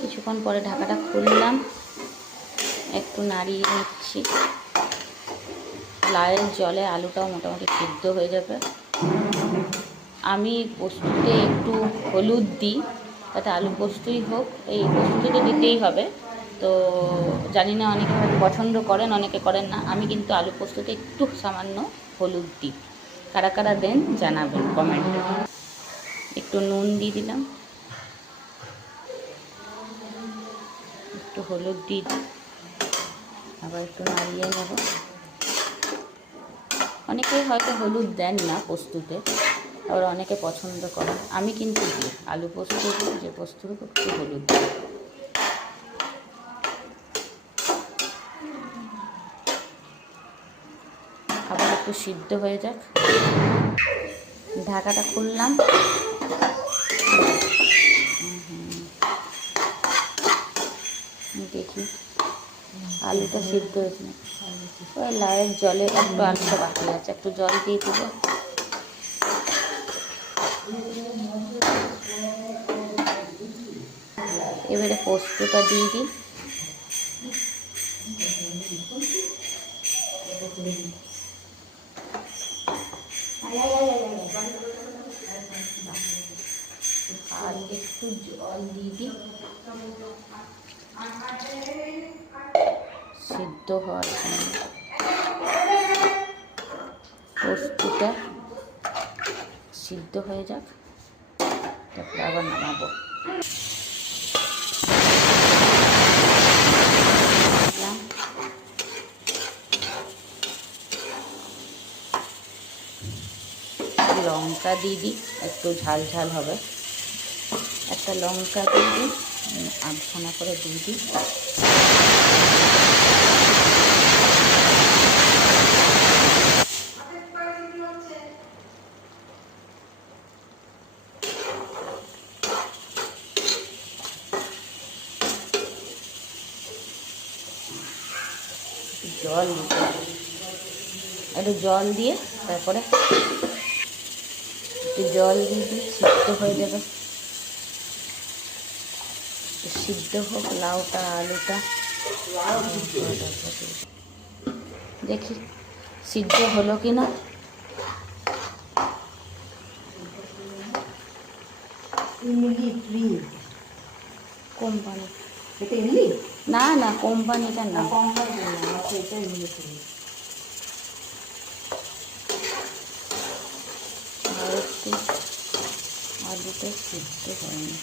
কিছুক্ষণ পরে ঢাকাটা খুললাম। একটু নাড়িয়ে নিচ্ছি। লালের জলে আলুটাও মোটামুটি সিদ্ধ হয়ে যাবে। আমি পোস্তুতে একটু হলুদ দিই, তাতে আলু পোস্তই হোক। এই পোস্তুতে তো দিতেই হবে। তো জানি না অনেকে হয়তো পছন্দ করেন, অনেকে করেন না। আমি কিন্তু আলু পোস্ততে একটু সামান্য হলুদ দিই। কারা কারা দেন জানাবেন কমেন্টে। একটু নুন দিয়ে দিলাম। একটু হলুদ দিই। আবার একটু নাড়িয়ে নেব। অনেকেই হয়তো হলুদ দেন না পোস্তুতে, আবার অনেকে পছন্দ করেন। আমি কিন্তু দিই আলু পোস্ত, যে পোস্ত একটু হলুদ দিই। আবার একটু সিদ্ধ হয়ে যাক। ঢাকাটা খুললাম। দেখি। আলুটা সিদ্ধ হয়েছে ওই লায়ের জলে একটু আলুটা বাকি আছে, একটু জল দিয়ে দেবো। এবারে পোস্তটা দিয়ে দিই। আর একটু জল দিয়ে দিই। সিদ্ধ হওয়ার জন্য। পোস্তটা সিদ্ধ হয়ে যাক, তারপরে আবার নামাবো। লঙ্কা দিয়ে দিই, একটু ঝাল ঝাল হবে। একটা লঙ্কা দিয়ে দিই। আধখানা করে দিয়ে দিই। জল দিতে একটু জল দিয়ে তারপরে একটু জল দিয়ে সিদ্ধ হয়ে যাবে। সিদ্ধ হোক, লাউটা, আলুটা। দেখি, সিদ্ধ হলো কি না কোম্পানি না না কোম্পানিটা না। আলুটা সিদ্ধ হয়নি।